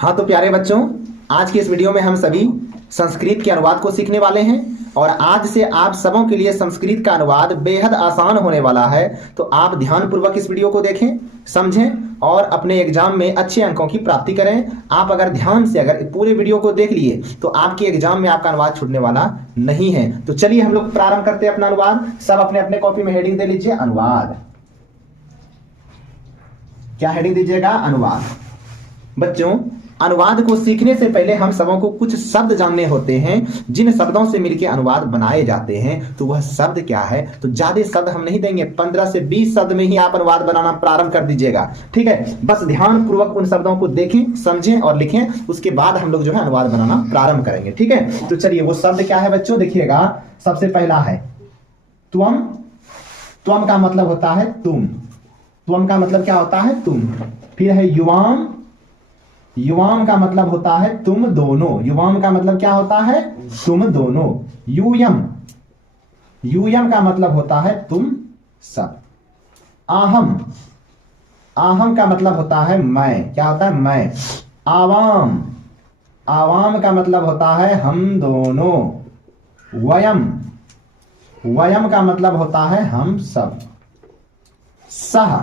हाँ तो प्यारे बच्चों, आज की इस वीडियो में हम सभी संस्कृत के अनुवाद को सीखने वाले हैं और आज से आप सबों के लिए संस्कृत का अनुवाद बेहद आसान होने वाला है। तो आप ध्यानपूर्वक इस वीडियो को देखें, समझें और अपने एग्जाम में अच्छे अंकों की प्राप्ति करें। आप अगर ध्यान से अगर पूरे वीडियो को देख लिए तो आपके एग्जाम में आपका अनुवाद छूटने वाला नहीं है। तो चलिए हम लोग प्रारंभ करते हैं अपना अनुवाद। सब अपने अपने कॉपी में हेडिंग दे लीजिए, अनुवाद। क्या हेडिंग दीजिएगा? अनुवाद। बच्चों, अनुवाद को सीखने से पहले हम सबों को कुछ शब्द जानने होते हैं जिन शब्दों से मिलकर अनुवाद बनाए जाते हैं। तो वह शब्द क्या है? तो ज्यादा शब्द हम नहीं देंगे, 15 से 20 शब्द में ही आप अनुवाद बनाना प्रारंभ कर दीजिएगा। ठीक है, बस ध्यान पूर्वक उन शब्दों को देखें, समझें और लिखें। उसके बाद हम लोग जो है अनुवाद बनाना प्रारंभ करेंगे। ठीक है, तो चलिए वो शब्द क्या है बच्चों, देखिएगा। सबसे पहला है त्वम। त्वम का मतलब होता है तुम। त्वम का मतलब क्या होता है? तुम। फिर है युवाम। युवाम का मतलब होता है तुम दोनों। युवाम का मतलब क्या होता है? तुम दोनों। यूयम। यूयम का मतलब होता है तुम सब। आहम। आहम का मतलब होता है मैं। क्या होता है? मैं। आवाम। आवाम का मतलब होता है हम दोनों। वयम। वयम का मतलब होता है हम सब। सह,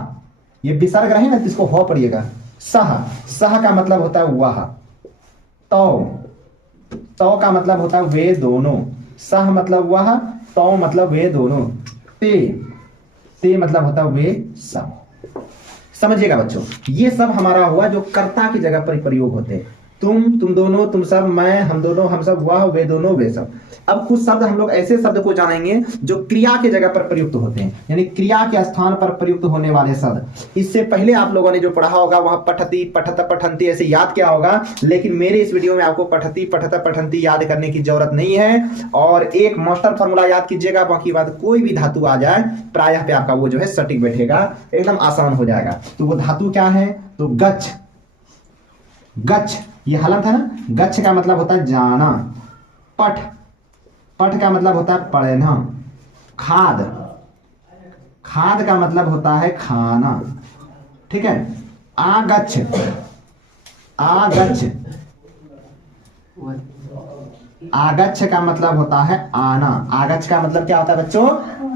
ये विसर्ग रहे ना, इसको हो पढ़िएगा। सह। सह का मतलब होता है वह। तौ। तौ का मतलब होता है वे दोनों। सह मतलब वह, तौ मतलब वे दोनों। ते। ते मतलब होता है वे सब। समझिएगा बच्चों, ये सब हमारा हुआ जो कर्ता की जगह पर प्रयोग होते हैं। तुम दोनों, तुम सब, मैं, हम दोनों, हम सब, वह, वे दोनों, वे सब। अब कुछ शब्द हम लोग ऐसे शब्द को जानेंगे जो क्रिया के जगह पर प्रयुक्त होते हैं, यानी क्रिया के स्थान पर प्रयुक्त होने वाले शब्द। इससे पहले आप लोगों ने जो पढ़ा होगा वह पठती, पठत, पठंती ऐसे याद किया होगा, लेकिन मेरे इस वीडियो में आपको पठती, पठत, पठंती याद करने की जरूरत नहीं है। और एक मास्टर फॉर्मूला याद कीजिएगा, बाकी बात कोई भी धातु आ जाए प्रायः पे आपका वो जो है सटीक बैठेगा, एकदम आसान हो जाएगा। तो वो धातु क्या है? तो गच्छ। गच्छ ये हलंत है ना। गच्छ का मतलब होता है जाना। पठ। पठ का मतलब होता है पढ़ना। खाद। खाद का मतलब होता है खाना। ठीक है। आगच्छ। आगच्छ। आगच्छ का मतलब होता है आना। आगच्छ का मतलब क्या होता है बच्चों?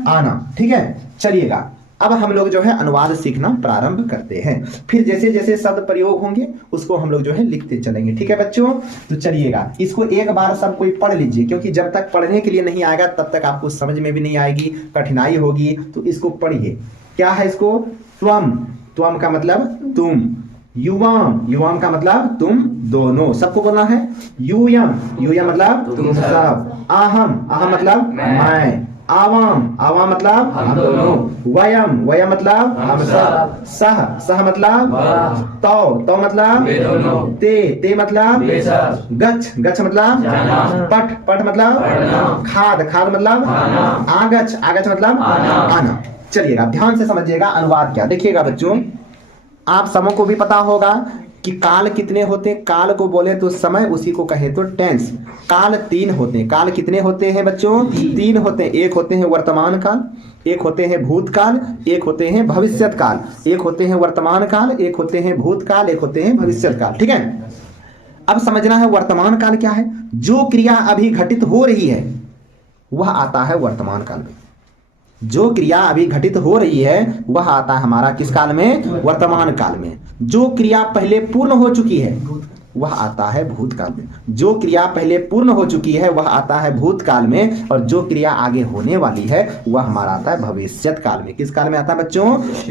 आना। ठीक है, चलिएगा अब हम लोग जो है अनुवाद सीखना प्रारंभ करते हैं। फिर जैसे जैसे शब्द प्रयोग होंगे उसको हम लोग जो है लिखते चलेंगे। ठीक है बच्चों, तो चलिएगा इसको एक बार सब कोई पढ़ लीजिए, क्योंकि जब तक पढ़ने के लिए नहीं आएगा तब तक आपको समझ में भी नहीं आएगी, कठिनाई होगी। तो इसको पढ़िए। क्या है इसको? त्वम। त्वम का मतलब तुम। युवाम। युवाम का मतलब तुम दोनों, सबको बोलना है। यूयम। यूयम मतलब तुम सब। आहम। आहम मतलब मैं। आवाम। आवाम मतलब हम दोनों। वयम। वयम मतलब हम सब। सह। सह मतलब तौ। तौ मतलब वे दोनों। ते। ते मतलब वे सब। गच्छ। गच्छ मतलब जाना। पठ। पठ मतलब पढ़ना। खाद। खाद मतलब खाना। आगच्छ। आगच्छ मतलब आना। चलिएगा ध्यान से समझिएगा अनुवाद क्या। देखिएगा बच्चों, आप सबों को भी पता होगा कि काल कितने होते हैं। काल को बोले तो समय, उसी को कहे तो टेंस। काल 3 होते हैं। काल कितने होते हैं बच्चों? 3 होते हैं। एक होते हैं वर्तमान काल, एक होते हैं भूतकाल, एक होते हैं भविष्यत काल। एक होते हैं वर्तमान काल, एक होते हैं भूतकाल, एक होते हैं भविष्यत काल। ठीक है, अब समझना है वर्तमान काल क्या है। जो क्रिया अभी घटित हो रही है वह आता है वर्तमान काल में। जो क्रिया अभी घटित हो रही है वह आता है हमारा किस काल में? वर्तमान काल में। जो क्रिया पहले पूर्ण हो चुकी है वह आता है भूतकाल में। जो क्रिया पहले पूर्ण हो चुकी है वह आता है भूतकाल में, और जो क्रिया आगे होने वाली है वह हमारा आता है भविष्यत काल में। किस काल में आता है बच्चों?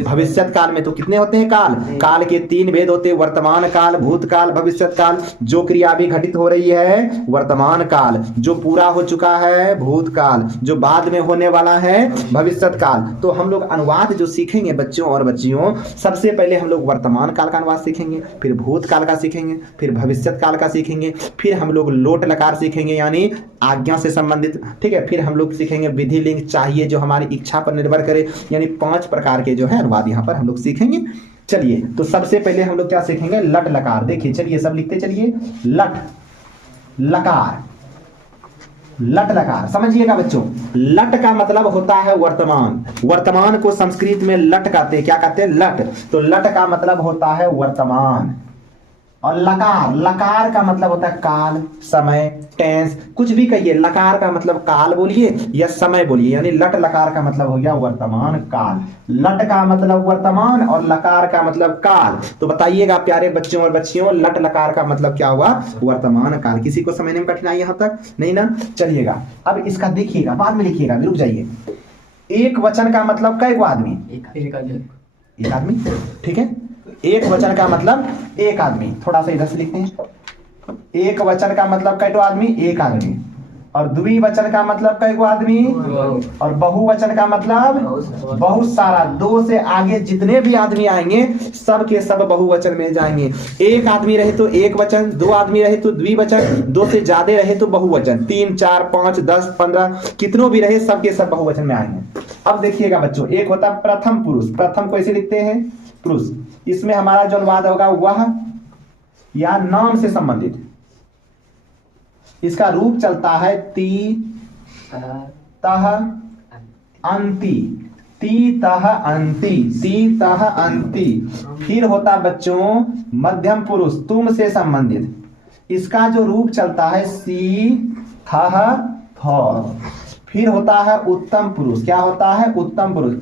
भविष्यत काल में। तो कितने होते हैं काल? काल के 3 भेद होते हैं, वर्तमान काल, भूतकाल, भविष्यत काल। जो क्रिया अभी घटित हो रही है वर्तमान काल, जो पूरा हो चुका है भूतकाल, जो बाद में होने वाला है भविष्यत काल। तो हम लोग अनुवाद जो सीखेंगे बच्चों और बच्चियों, सबसे पहले हम लोग वर्तमान काल का अनुवाद सीखेंगे, फिर भूतकाल का सीखेंगे, फिर भविष्यत काल का सीखेंगे, फिर हम लोग लोट लकार सीखेंगे यानी आज्ञा से संबंधित। ठीक है, फिर हम लोग सीखेंगे विधि लिंग चाहिए जो हमारी इच्छा पर निर्भर करे, यानी 5 प्रकार के जो है अनुवाद यहाँ पर हम लोग सीखेंगे। चलिए, तो सबसे पहले हम लोग क्या सीखेंगे? लट लकार। देखिए चलिए सब लिखते चलिए। लट लकार। लट लकार समझिएगा बच्चों। लट का मतलब होता है वर्तमान। वर्तमान को संस्कृत में लट कहते हैं। क्या कहते हैं? लट। तो लट का मतलब होता है वर्तमान। और लकार, लकार का मतलब होता है काल, समय, टेंस, कुछ भी कहिए। लकार का मतलब काल बोलिए या समय बोलिए, यानी लट लकार का मतलब हो गया वर्तमान काल। लट का मतलब वर्तमान और लकार का मतलब काल। तो बताइएगा प्यारे बच्चों और बच्चियों, लट लकार का मतलब क्या हुआ? वर्तमान काल। किसी को समझने में कठिनाई यहां तक नहीं ना? चलिएगा अब इसका देखिएगा, बाद में लिखिएगा, रुक जाइए। एक वचन का मतलब कई गो आदमी? एक आदमी, ठीक है। एक वचन का मतलब एक आदमी। थोड़ा सा इधर से लिखते हैं। एक वचन का मतलब कई आदमी? एक आदमी। और द्विवचन का मतलब कई गो आदमी? और बहुवचन का मतलब बहुत सारा। दो से आगे जितने भी आदमी आएंगे सब के सब बहुवचन में जाएंगे। एक आदमी रहे तो एक वचन, दो आदमी रहे तो द्विवचन, दो से ज्यादा रहे तो बहुवचन, 3 4 5 10 15 कितनों भी रहे सब के सब बहुवचन में आएंगे। अब देखिएगा बच्चों, एक होता है प्रथम पुरुष। प्रथम को ऐसे लिखते हैं पुरुष। इसमें हमारा जो अनुवाद होगा वह या नाम से संबंधित। इसका रूप चलता है ती तह अंति, ती तह अंति, ती तह अंति। फिर होता बच्चों मध्यम पुरुष, तुम से संबंधित। इसका जो रूप चलता है सी थह थ। फिर होता है उत्तम पुरुष। क्या होता है? उत्तम पुरुष।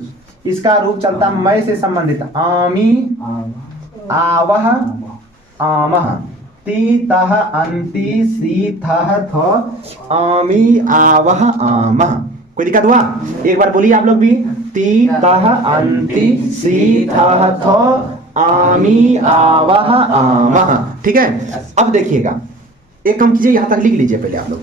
इसका रूप चलता है मैं से संबंधित, आमी आवह आमह। ती तह अंति सी थह थ आमी आवह आमह। कोई दिक्कत हुआ? एक बार बोलिए आप लोग भी। ती तह अंति सी थह थ आमी आवह आमह। ठीक है। अब देखिएगा, एक काम कीजिए, यहां तक लिख लीजिए पहले आप लोग।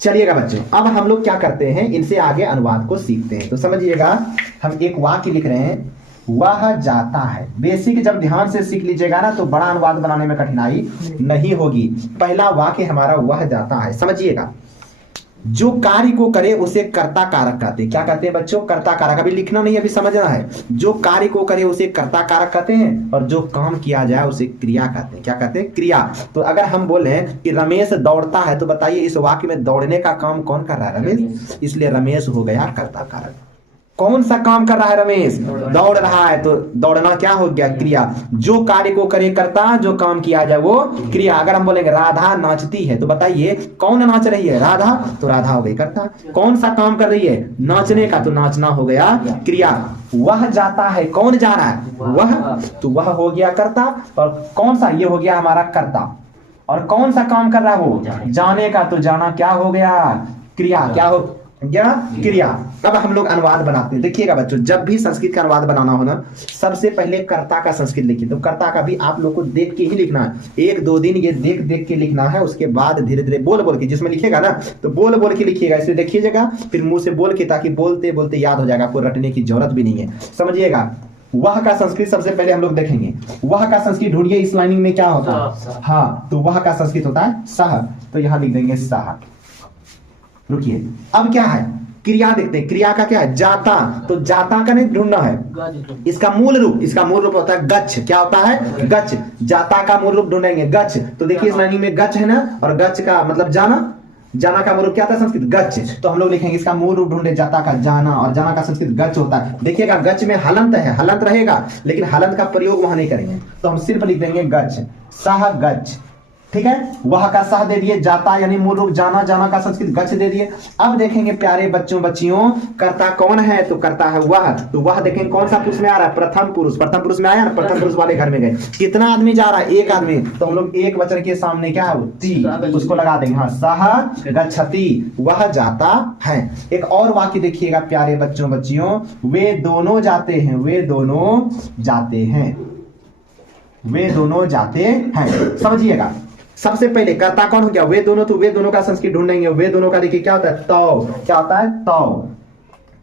चलिएगा बच्चों, अब हम लोग क्या करते हैं, इनसे आगे अनुवाद को सीखते हैं। तो समझिएगा, हम एक वाक्य लिख रहे हैं, वह जाता है। बेसिक जब ध्यान से सीख लीजिएगा ना तो बड़ा अनुवाद बनाने में कठिनाई नहीं होगी। पहला वाक्य हमारा वह जाता है। समझिएगा, जो कार्य को करे उसे कर्ता कारक कहते हैं। क्या कहते हैं बच्चों? कर्ता कारक। अभी लिखना नहीं, अभी समझना है। जो कार्य को करे उसे कर्ता कारक कहते हैं और जो काम किया जाए उसे क्रिया कहते हैं। क्या कहते हैं? क्रिया। तो अगर हम बोले कि रमेश दौड़ता है तो बताइए इस वाक्य में दौड़ने का काम कौन कर रहा है? रमेश। इसलिए रमेश हो गया कर्ता कारक। कौन सा काम कर रहा है? रमेश दौड़ रहा है, तो दौड़ना क्या हो गया? क्रिया। जो कार्य को करे कर्ता, जो काम किया जाए वो क्रिया। अगर हम बोलेंगे राधा नाचती है तो बताइए कौन नाच रही है? राधा। तो राधा हो गई कर्ता। कौन सा काम कर रही है? नाचने का, तो नाचना हो गया क्रिया। वह जाता है, कौन जा रहा है? वह। तो वह हो गया कर्ता। और कौन सा? ये हो गया हमारा कर्ता। और कौन सा काम कर रहा है? वो जाने का, तो जाना क्या हो गया? क्रिया। क्या हो गया? क्रिया। अब हम लोग अनुवाद बनाते हैं। देखिएगा बच्चों, जब भी संस्कृत का अनुवाद बनाना हो ना, सबसे पहले कर्ता का संस्कृत लिखिए। तो कर्ता का भी आप लोग को देख के ही लिखना है। 1-2 दिन ये देख देख के लिखना है। उसके बाद धीरे धीरे बोल बोल के, जिसमें लिखेगा ना तो बोल बोल के लिखिएगा। इसलिए देखिएगा, फिर मुंह से बोल के, ताकि बोलते बोलते याद हो जाएगा, आपको रटने की जरूरत भी नहीं है। समझिएगा, वह का संस्कृत सबसे पहले हम लोग देखेंगे। वह का संस्कृत ढूंढिए, इस लाइनिंग में क्या होता है? हाँ, तो वह का संस्कृत होता है सह। तो यहां लिख देंगे सह। रुकिए, अब क्या है? क्रिया देखते हैं। क्रिया का क्या है? जाता। तो जाता का नहीं ढूंढना है, इसका मूल रूप होता है गच्छ। क्या होता है? गच्छ। जाता का मूल रूप ढूंढेंगे, गच्छ। तो देखिए इस लाइनिंग में गच्छ है ना, और गच्छ का मतलब जाना। जाना का मूल रूप क्या था? संस्कृत गच्छ। तो हम लोग लिखेंगे इसका मूल रूप ढूंढे, जाता का जाना, और जाना का संस्कृत गच्छ होता है। देखिएगा, गच्छ में हलंत है, हलंत रहेगा, लेकिन हलंत का प्रयोग वहां नहीं करेंगे, तो हम सिर्फ लिख देंगे गच्छ, सह गच्छ। ठीक है, वह का सह दे दिए, जाता यानी मूल रूप जाना, जाना का संस्कृत गच्छ दे दिए। अब देखेंगे प्यारे बच्चों बच्चियों, कर्ता कौन है? तो कर्ता है वह। तो वह देखेंगे कौन सा पुरुष में आ रहा है? प्रथम पुरुष। प्रथम पुरुष में आया ना, प्रथम पुरुष वाले घर में गए। कितना आदमी जा रहा है? एक आदमी। तो हम लोग एक वचन के सामने क्या है? ती, उसको लगा देंगे। हाँ, सह गच्छति, वह जाता है। एक और वाक्य देखिएगा प्यारे बच्चों बच्चियों, वे दोनों जाते हैं। वे दोनों जाते हैं। वे दोनों जाते हैं। समझिएगा, सबसे पहले कर्ता कौन हो गया? वे दोनों। तो वे दोनों का संस्कृत ढूंढेंगे। वे दोनों का देखिए क्या होता है? तौ। क्या होता है? तौ।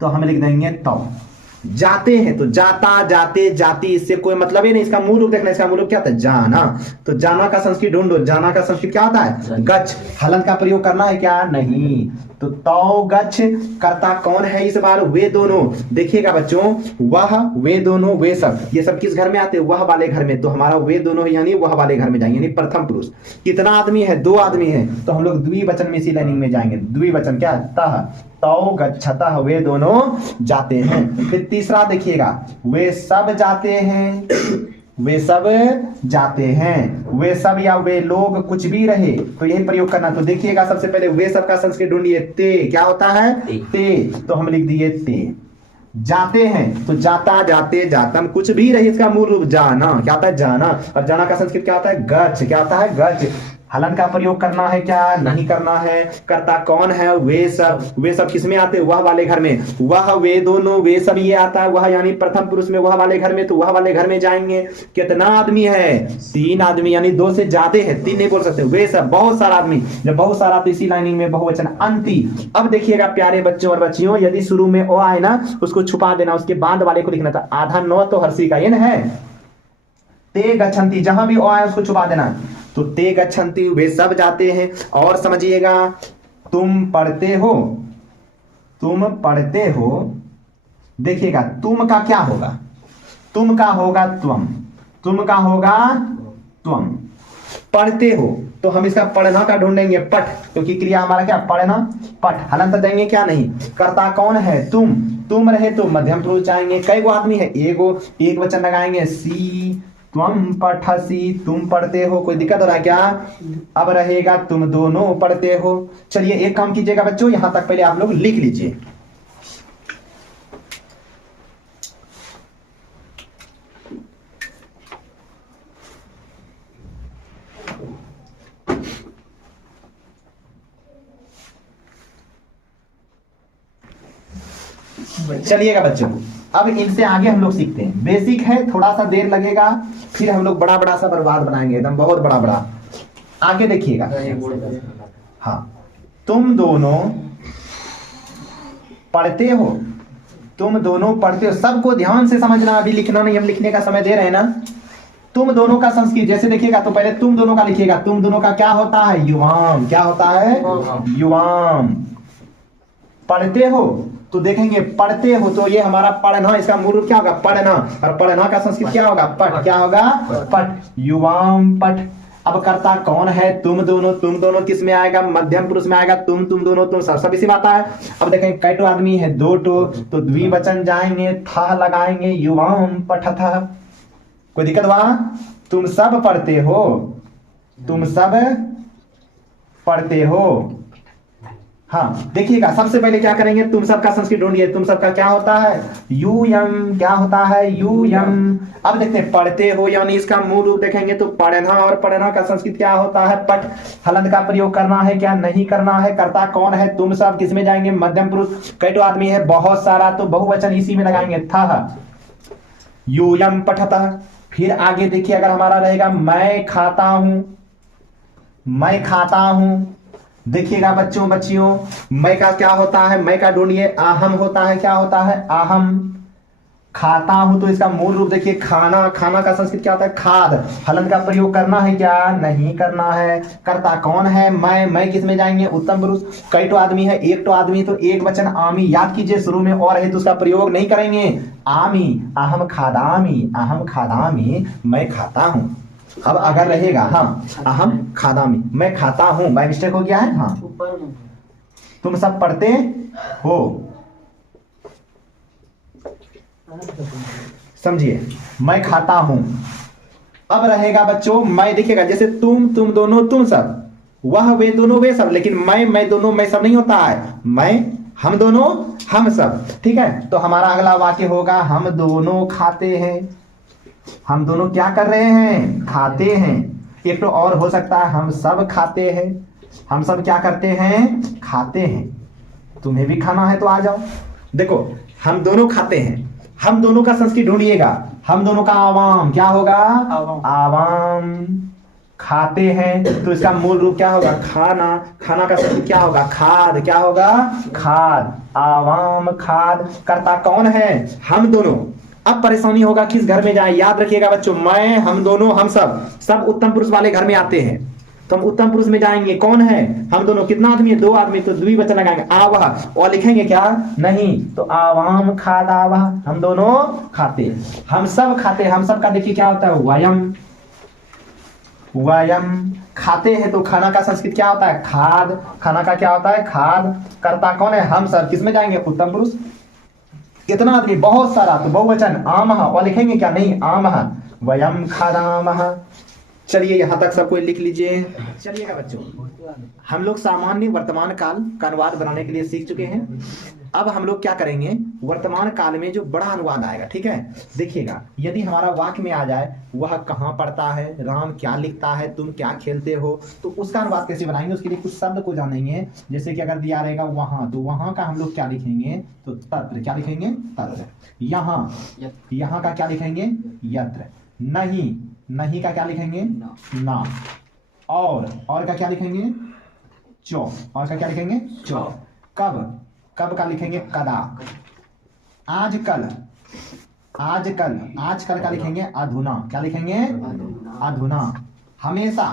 तो हम लिख देंगे तौ। जाते हैं तो जाता, जाते, जाती, इससे कोई मतलब ही नहीं। इसका मूल रूप देखना, इसका मूल रूप क्या होता है? जाना। तो जाना का संस्कृत ढूंढो, जाना का संस्कृत क्या होता है? गच्छ। हलंत का प्रयोग करना है क्या? नहीं। तो तौ गच्छ, कर्ता कौन है इस बार? वे दोनों। देखिएगा बच्चों, वह, वे दोनों, वे सब, ये सब किस घर में आते हैं? वह वाले घर में। तो हमारा वे दोनों यानी वह वाले घर में जाएंगे, यानी प्रथम पुरुष। कितना आदमी है? 2 आदमी है, तो हम लोग द्विवचन में इसी लाइनिंग में जाएंगे। द्विवचन क्या? तह, तौ गच्छतः, वे दोनों जाते हैं। फिर तीसरा देखिएगा, वे सब जाते हैं, वे सब जाते हैं। वे सब या वे लोग कुछ भी रहे तो यही प्रयोग करना। तो देखिएगा सबसे पहले वे सब का संस्कृत ढूंढिए। ते क्या होता है? ते। तो हम लिख दिए ते। जाते हैं तो जाता, जाते, जातम, कुछ भी रहे, इसका मूल रूप जाना। क्या होता है? जाना। और जाना का संस्कृत क्या होता है? गच्छ। क्या होता है? गच्छ। हलन का प्रयोग करना है क्या? नहीं करना है। कर्ता कौन है? वे सब। वे सब किसमें आते? वह वाले घर में। वह, वे दोनों, वे सब, ये आता है वह यानी प्रथम पुरुष में, वह वाले घर में। तो वह वाले घर में जाएंगे। कितना आदमी है? 3 आदमी, यानी 2 से ज्यादा है, 3 नहीं बोल सकते। वे सब, बहुत सारा आदमी। जब बहुत सारा तो इसी लाइनिंग में बहुवचन अंति। अब देखिएगा प्यारे बच्चों और बच्चियों, यदि शुरू में ओ आए ना, उसको छुपा देना, उसके बाद वाले को लिखना था। आधा न तो हर्षी का इन है। ते गच्छन्ति, जहां भी ओ आए उसको छुपा देना। तो ते गच्छन्ति, वे सब जाते हैं। और समझिएगा, तुम पढ़ते हो, तुम पढ़ते हो। देखिएगा, तुम का क्या होगा? तुम का होगा त्वम, तुम का होगा त्वम। पढ़ते हो तो हम इसका पढ़ना का ढूंढेंगे, पठ, क्योंकि क्रिया हमारा क्या? पढ़ना, पठ। हलंत देंगे क्या? नहीं। कर्ता कौन है? तुम। तुम रहे तो मध्यम पुरुष जाएंगे। कई गो आदमी है? एगो। एक वचन लगाएंगे, सी त्वम पठसी, तुम पढ़ते हो। कोई दिक्कत हो रहा है क्या? अब रहेगा, तुम दोनों पढ़ते हो। चलिए एक काम कीजिएगा बच्चों, यहां तक पहले आप लोग लिख लीजिए। चलिएगा बच्चों, अब इनसे आगे हम लोग सीखते हैं। बेसिक है, थोड़ा सा देर लगेगा, फिर हम लोग बड़ा बड़ा सा बर्बाद बनाएंगे, एकदम बहुत बड़ा बड़ा। आगे देखिएगा। हाँ, तुम दोनों पढ़ते हो, तुम दोनों पढ़ते हो। सबको ध्यान से समझना, अभी लिखना नहीं, हम लिखने का समय दे रहे हैं ना। तुम दोनों का संस्कृत जैसे देखिएगा, तो पहले तुम दोनों का लिखिएगा। तुम दोनों का क्या होता है? युवाम। क्या होता है? युवाम। पढ़ते हो तो देखेंगे, पढ़ते हो तो ये हमारा पढ़ना, इसका मूल रूप क्या होगा? पढ़ना। और पढ़ना का संस्कृत क्या होगा? पठ। क्या होगा? पठ। युवाम पठ। अब कर्ता कौन है? तुम दोनों। तुम दोनों किस में आएगा? मध्यम पुरुष में आएगा। तुम दोनों, तुम सब इसी में आता है। अब देखेंगे कैटो आदमी है? 2 टो, तो द्विवचन जाएंगे, था लगाएंगे, युवाम पठतः। कोई दिक्कत हुआ? तुम सब पढ़ते हो, तुम सब पढ़ते हो। हाँ, देखिएगा सबसे पहले क्या करेंगे? तुम सब का संस्कृत ढूंढिए। तुम सब का क्या होता है? यूयम। क्या होता है? यूयम। अब देखते हैं, पढ़ते हो यानी इसका मूल रूप देखेंगे तो पढ़ना, और पढ़ना का संस्कृत क्या होता है? पठ। हलंत का प्रयोग करना है क्या? नहीं करना है। कर्ता कौन है? तुम सब। किसमें जाएंगे? मध्यम पुरुष। कैटो आदमी है? बहुत सारा, तो बहुवचन इसी में लगाएंगे, था। यूयम पठतः। फिर आगे देखिए, अगर हमारा रहेगा मैं खाता हूं, मैं खाता हूं। देखिएगा बच्चों बच्चियों, मैं का क्या होता है? मैं का ढूंढिए। आहम होता है। क्या होता है? आहम। खाता हूं तो इसका मूल रूप देखिए, खाना। खाना का संस्कृत क्या होता है? खाद। हलन का प्रयोग करना है क्या? नहीं करना है। कर्ता कौन है? मैं किस में जाएंगे? उत्तम पुरुष। कई तो आदमी है? एक तो आदमी, तो एक वचन आमी। याद कीजिए, शुरू में और है तो उसका प्रयोग नहीं करेंगे। आमी, अहम खादामी, अहम खादामी, मैं खाता हूं। अब अगर रहेगा, हाँ, अहम खादामी, मैं खाता हूं, बाय मिस्टेक हो गया है। हाँ, तुम सब पढ़ते हो, समझिए, मैं खाता हूं। अब रहेगा बच्चों, मैं देखिएगा, जैसे तुम दोनों, तुम सब, वह, वे दोनों, वे सब, लेकिन मैं दोनों, मैं सब नहीं होता है। मैं, हम दोनों, हम सब। ठीक है, तो हमारा अगला वाक्य होगा, हम दोनों खाते हैं। हम दोनों क्या कर रहे हैं? खाते हैं। एक तो और हो सकता है, हम सब खाते हैं। हम सब क्या करते हैं? खाते हैं। तुम्हें भी खाना है तो आ जाओ। देखो, हम दोनों खाते हैं, हम दोनों का संस्कृत ढूंढिएगा। हम दोनों का आवाम क्या होगा? आवाम। खाते हैं, तो इसका मूल रूप क्या होगा? खाना। खाना का शब्द क्या होगा? खाद। क्या होगा? खाद। आवाम खाद। कर्ता कौन है? हम दोनों। अब परेशानी होगा किस घर में जाए? याद रखिएगा बच्चों, मैं, हम दोनों, हम सब उत्तम पुरुष वाले घर में आते हैं। तो हम उत्तम पुरुष में जाएंगे, कौन है? हम दोनों। कितना आदमी है? 2 आदमी, तो द्विवचन लगाएंगे आवह। और लिखेंगे क्या? नहीं, तो आवाम खाद आवह, हम दोनों खाते, हम सब खाते। हम सब का देखिए क्या होता है? वयम। वयम खाते हैं, तो खाना का संस्कृत क्या होता है? खाद। खाना का क्या होता है? खाद। कर्ता कौन है? हम सब। किसमें जाएंगे? उत्तम पुरुष। कितना आदमी? बहुत सारा, तो बहुवचन आमह। और लिखेंगे क्या? नहीं, आमह। वयम खादामह। चलिए यहां तक सब कोई लिख लीजिए। चलिएगा बच्चों, हम लोग सामान्य वर्तमान काल का अनुवाद बनाने के लिए सीख चुके हैं। अब हम लोग क्या करेंगे? वर्तमान काल में जो बड़ा अनुवाद आएगा, ठीक है? देखिएगा, यदि हमारा वाक्य में आ जाए, वह कहाँ पढ़ता है, राम क्या लिखता है, तुम क्या खेलते हो, तो उसका अनुवाद कैसे बनाएंगे? उसके लिए कुछ शब्द को जानेंगे। जैसे कि अगर दिया रहेगा वहां, तो वहां का हम लोग क्या लिखेंगे? तो तत्र। क्या लिखेंगे? तत्र। यहाँ, यहाँ का क्या लिखेंगे? यत्र। नहीं, नहीं का क्या लिखेंगे? ना। और का क्या लिखेंगे? चो। और का क्या लिखेंगे? चो। कब, कब का लिखेंगे? कदा। आजकल, आजकल, आजकल का लिखेंगे? अधुना। क्या लिखेंगे? अधुना। हमेशा,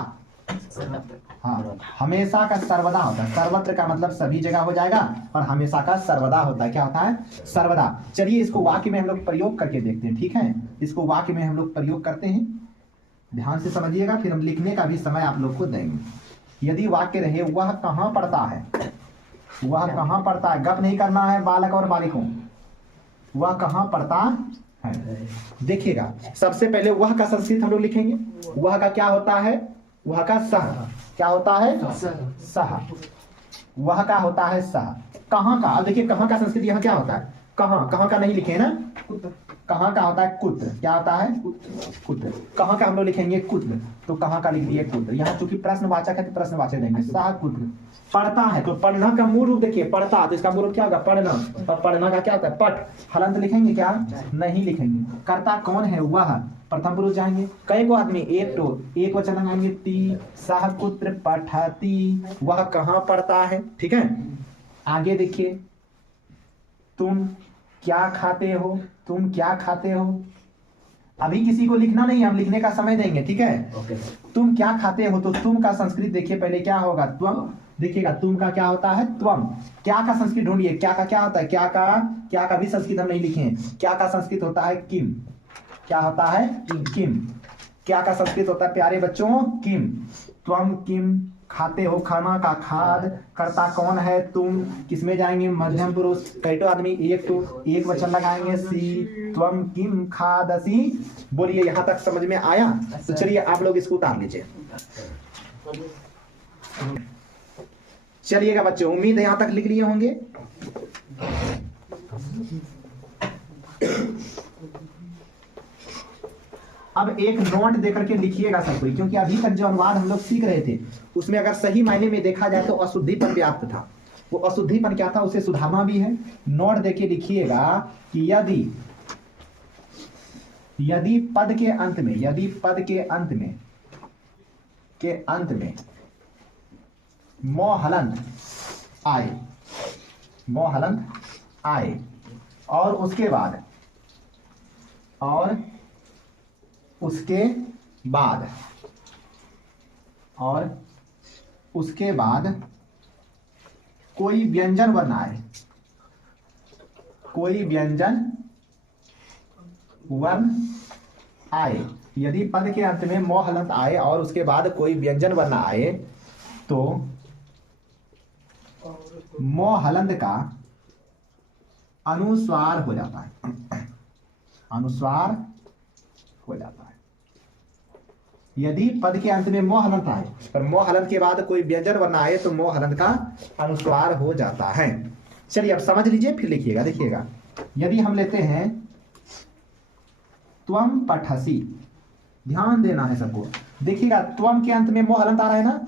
हाँ, हमेशा का सर्वदा होता है। सर्वत्र का मतलब सभी जगह हो जाएगा, और हमेशा का सर्वदा होता है। क्या होता है? सर्वदा। चलिए इसको वाक्य में हम लोग प्रयोग करके देखते हैं, ठीक है? इसको वाक्य में हम लोग प्रयोग करते हैं, ध्यान से समझिएगा, फिर हम लिखने का भी समय आप लोग को देंगे। यदि वाक्य रहे, वह कहाँ पढ़ता है, वह कहाँ पढ़ता है, गप नहीं करना है बालक और बालिकों, वह कहाँ पढ़ता है। देखिएगा, सबसे पहले वह का संस्कृत हम लोग लिखेंगे। वह का क्या होता है? वह का सह। क्या होता है? सह। वह का होता है सह। कहाँ का? अब देखिए, कहाँ का संस्कृत यहाँ क्या होता है? कहाँ, कहाँ का नहीं लिखे ना, कहाँ का होता है? कुत्र। क्या होता है? कुत्र। कहाँ का हम लोग लिखेंगे? कुत्र। तो कहाँ का लिख दिए? कुत्र। यहाँ चूंकि प्रश्नवाचक है तो प्रश्नवाचक देंगे, सह कुत्र। पढ़ता है, तो पढ़ना का मूल रूप देखिए, पढ़ता, तो इसका मूल रूप क्या होगा? पढ़ना। और पढ़ना का क्या होता है? पठ। हलंत लिखेंगे क्या? नहीं लिखेंगे। कर्ता कौन है? वह। प्रथम पुरुष जाएंगे। कई को आदमी? एक तो एक वचन लगाएंगे, ती। सह कुत्र पठती। वह कहाँ पढ़ता है, ठीक है? आगे देखिए, तुम क्या खाते हो, तुम क्या खाते हो। अभी किसी को लिखना नहीं है, हम लिखने का समय देंगे, ठीक है? तुम क्या खाते हो, तो तुम का संस्कृत देखिए पहले क्या होगा? त्वम। देखिएगा, तुम का क्या होता है? त्वम। क्या का संस्कृत ढूंढिए, क्या का क्या होता है? क्या का भी संस्कृत हम नहीं लिखे। क्या का संस्कृत होता है? किम। क्या होता है? किम। क्या का संस्कृत होता है प्यारे बच्चों? किम। त्वम किम खाते हो, खाना का खाद। कर्ता कौन है? तुम। किसमें जाएंगे? मध्यम पुरुष। कैटो आदमी? एक तो एक वचन लगाएंगे, सी। त्वम किम खादसी। बोलिए, यहां तक समझ में आया? तो चलिए आप लोग इसको उतार लीजिए। चलिएगा बच्चों, उम्मीद है यहां तक लिख लिए होंगे। अब एक नोट देकर के लिखिएगा सब कोई, क्योंकि अभी तक जो अनुवाद हम लोग सीख रहे थे उसमें अगर सही मायने में देखा जाए तो अशुद्धिपन व्याप्त था। वो अशुद्धिपन क्या था, उसे सुधारना भी है। नोट देके लिखिएगा कि यदि पद के अंत में, यदि पद के अंत में मोहलंत आए, मोहलंत आए, और उसके बाद कोई व्यंजन वर्ण आए, कोई व्यंजन वर्ण आए, यदि पद के अंत में मोहलंत आए और उसके बाद कोई व्यंजन वर्ण आए, तो मोहलंत का अनुस्वार हो जाता है, अनुस्वार हो जाता है। यदि पद के अंत में मोहलंत आए और मोहलंत के बाद कोई व्यंजन वर्ण आए तो मोहलंत का अनुस्वार हो जाता है। चलिए अब समझ लीजिए, फिर लिखिएगा। देखिएगा, यदि हम लेते हैं त्वम पठसी, ध्यान देना है सबको। देखिएगा, त्वम के अंत में मोहलंत आ रहा है ना,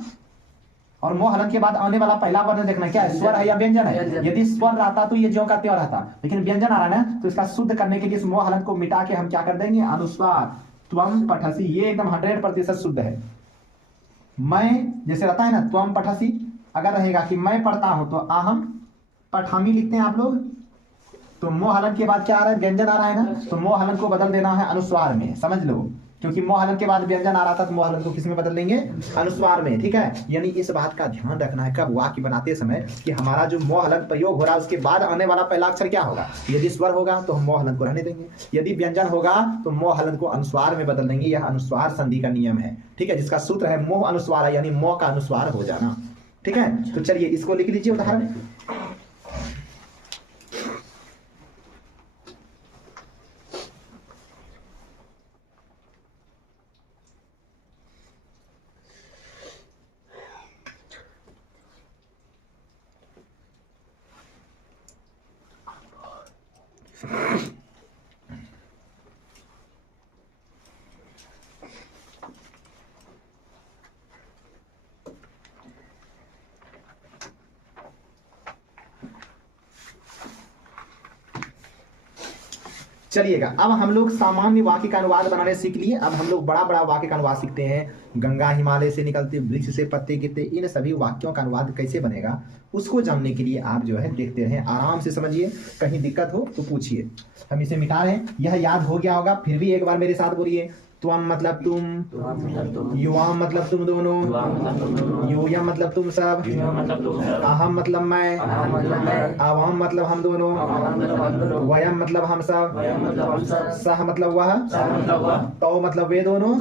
और मोहलंत के बाद आने वाला पहला वर्ण देखना क्या है, स्वर है या व्यंजन है। यदि स्वर रहता तो ये ज्यों का त्यों रहता, लेकिन व्यंजन आ रहा है ना, तो इसका शुद्ध करने के लिए इस मोहलंत को मिटा के हम क्या कर देंगे, अनुस्वार। त्वम पठसी, ये एकदम 100% शुद्ध है। मैं जैसे रहता है ना त्वम पठसी, अगर रहेगा कि मैं पढ़ता हूं तो अहम पठामी लिखते हैं आप लोग। तो मोह हलन के बाद क्या आ रहा है, व्यंजन आ रहा है ना, तो मोह हलन को बदल देना है अनुस्वार में, समझ लो। क्योंकि मोह हलन के बाद व्यंजन आ रहा था तो मोह हलन को किस में बदल देंगे, अनुस्वार में, ठीक है। यानी इस बात का ध्यान रखना है कब वाक्य बनाते समय कि हमारा जो मोह हलन प्रयोग हो रहा है उसके बाद आने वाला पहला अक्षर क्या होगा। यदि स्वर होगा तो हम मोह हलन को रहने देंगे, यदि व्यंजन होगा तो मोह हलन को अनुस्वार में बदल देंगे। यह अनुस्वार संधि का नियम है, ठीक है, जिसका सूत्र है मोह अनुस्वार, यानी मोह का अनुस्वार हो जाना, ठीक है। तो चलिए इसको लिख लीजिए उदाहरण। चलिएगा, अब हम लोग सामान्य वाक्य का अनुवाद बनाने सीख लिए। अब हम लोग बड़ा बड़ा वाक्य का अनुवाद सीखते हैं। गंगा हिमालय से निकलते, वृक्ष से पत्ते गिरते, इन सभी वाक्यों का अनुवाद कैसे बनेगा उसको जानने के लिए आप जो है देखते रहें, आराम से समझिए, कहीं दिक्कत हो तो पूछिए। हम इसे मिटा रहे हैं, यह याद हो गया होगा, फिर भी एक बार मेरे साथ बोलिए। त्वम मतलब तुम, युवाम मतलब तुम दोनों, यूयम मतलब तुम सब, अहम मतलब मैं, अवाम मतलब हम दोनों, वयम मतलब हम सब, सह मतलब वह, तो मतलब वे दोनों,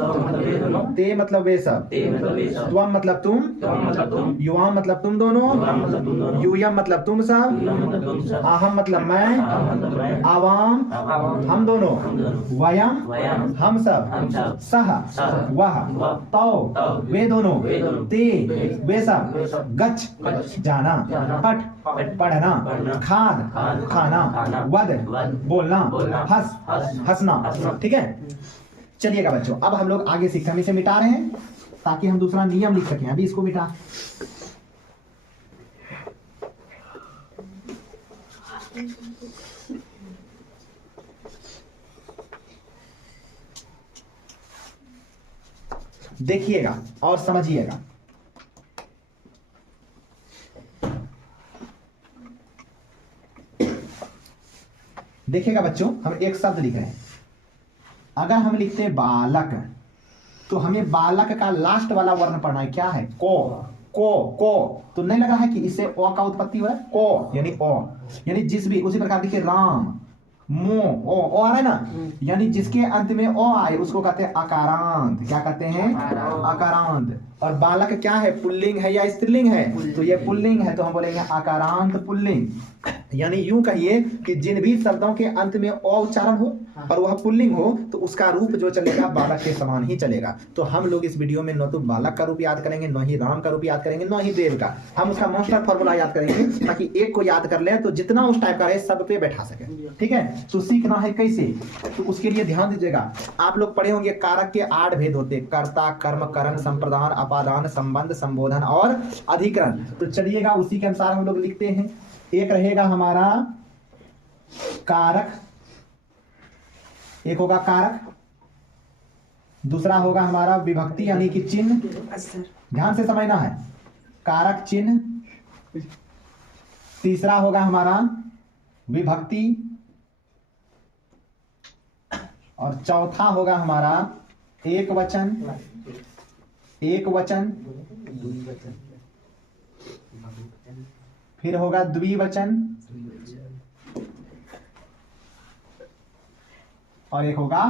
ते मतलब वे सब, त्वम मतलब तुम, युवाम मतलब तुम दोनों, यूयम मतलब तुम सब, अहम मतलब मैं, अवाम हम दोनों, वयम हम सब, सह वह, तो वे दोनों, ते वे सब, गच्छ जाना, पठ पढ़ना, खाद खाना, वद बोलना, हंस हंसना, ठीक है। चलिएगा बच्चों, अब हम लोग आगे सीखते हैं। हम इसे मिटा रहे हैं ताकि हम दूसरा नियम लिख सकें। अभी इसको मिटा, देखिएगा और समझिएगा। देखिएगा बच्चों, हम एक शब्द लिख रहे हैं। अगर हम लिखते हैं बालक, तो हमें बालक का लास्ट वाला वर्ण पढ़ना है, क्या है, को। तो नहीं लग रहा है कि इससे ओ का उत्पत्ति हुआ है, को यानी ओ, यानी जिस भी, उसी प्रकार देखिए राम, मो, ओ आ रहा है ना, यानी जिसके अंत में ओ आए उसको कहते हैं अकारांत। क्या कहते हैं, अकारांत। और बालक क्या है, पुल्लिंग है या स्त्रीलिंग है, तो ये पुल्लिंग है, तो हम बोलेंगे अकारांत पुल्लिंग। यानी यूं कहिए कि जिन भी शब्दों के अंत में ओ उच्चारण हो और वह पुल्लिंग हो तो उसका रूप जो चलेगा बालक के समान ही चलेगा। तो हम लोग इस वीडियो में न तो बालक का रूप याद करेंगे, न ही राम का रूप याद करेंगे, न ही देव का। हम उसका मास्टर फॉर्मूला याद करेंगे ताकि एक को याद कर ले तो जितना उस टाइप का है सब पे बैठा सके, ठीक है। तो सीखना है कैसे, तो उसके लिए ध्यान दीजिएगा। आप लोग पढ़े होंगे कारक के 8 भेद होते, कर्ता, कर्म, करण, संप्रदान, अपादान, संबंध, संबोधन और अधिकरण। तो चलिएगा उसी के अनुसार हम लोग लिखते हैं। एक रहेगा हमारा कारक, एक होगा कारक, दूसरा होगा हमारा विभक्ति यानी कि चिन्ह, ध्यान से समझना है, कारक चिन्ह। तीसरा होगा हमारा विभक्ति, और चौथा होगा हमारा एक वचन, एक वचन, फिर होगा द्विवचन, और एक होगा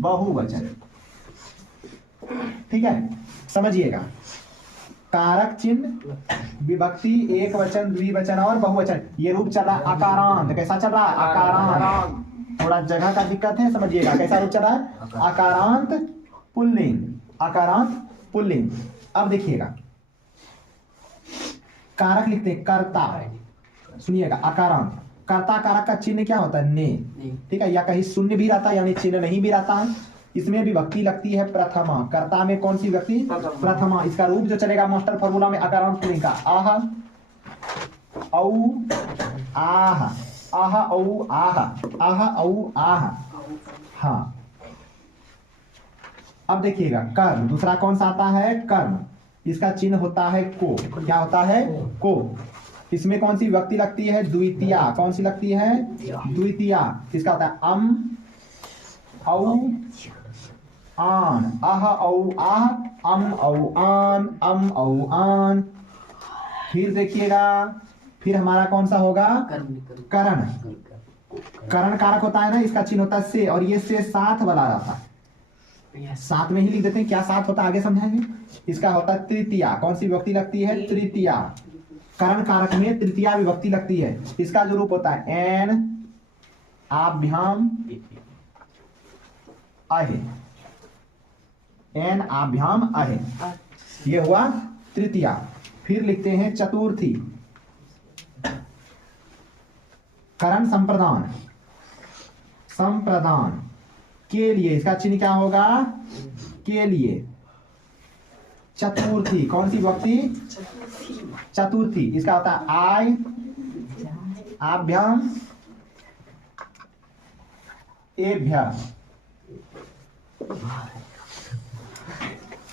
बहुवचन, ठीक है। समझिएगा, कारक चिन्ह, विभक्ति, एक वचन, द्विवचन और बहुवचन, ये रूप चल रहा है अकारांत। कैसा चल रहा है, अकारांत। थोड़ा जगह का दिक्कत है, समझिएगा कैसा रूप चल रहा है, अकारांत पुल्लिंग, अकारांत पुल्लिंग। अब देखिएगा, कारक लिखते हैं कर्ता, सुनिएगा अकारांत, कर्ता कारक का चिन्ह क्या होता है, ने, ठीक है, या कहीं शून्य भी रहता है यानी चिन्ह नहीं भी रहता है। इसमें विभक्ति लगती है प्रथमा, कर्ता में कौन सी विभक्ति, प्रथमा। इसका रूप जो चलेगा मास्टर फॉर्मूला में अकारांत पुल्लिंग का, आह औ आह, आह औ आह, आह औ आह, हाँ अब देखिएगा कर्म, दूसरा कौन सा आता है कर्म, इसका चिन्ह होता है को, क्या होता है को। इसमें कौन सी विभक्ति लगती है द्वितीया, कौन सी लगती है द्वितीया, इसका होता है औ आन, अह औ आह, औ आन, औ आन। फिर देखिएगा फिर हमारा कौन सा होगा करण, करण कारक होता है ना, इसका चिन्ह होता है से, और ये से साथ वाला रहता है, साथ में ही लिख देते हैं, क्या साथ होता है आगे समझाएंगे। इसका होता है तृतीया, कौन सी विभक्ति लगती है तृतीया, करण कारक में तृतीया विभक्ति लगती है। इसका जो रूप होता है एन आभ्याम आहे, एन आभ्याम आहे, ये हुआ तृतीया। फिर लिखते हैं चतुर्थी, करण संप्रदान, संप्रदान के लिए इसका चिन्ह क्या होगा के लिए। चतुर्थी, कौन सी विभक्ति चतुर्थी, इसका होता है आय आभ्याम एभ्य,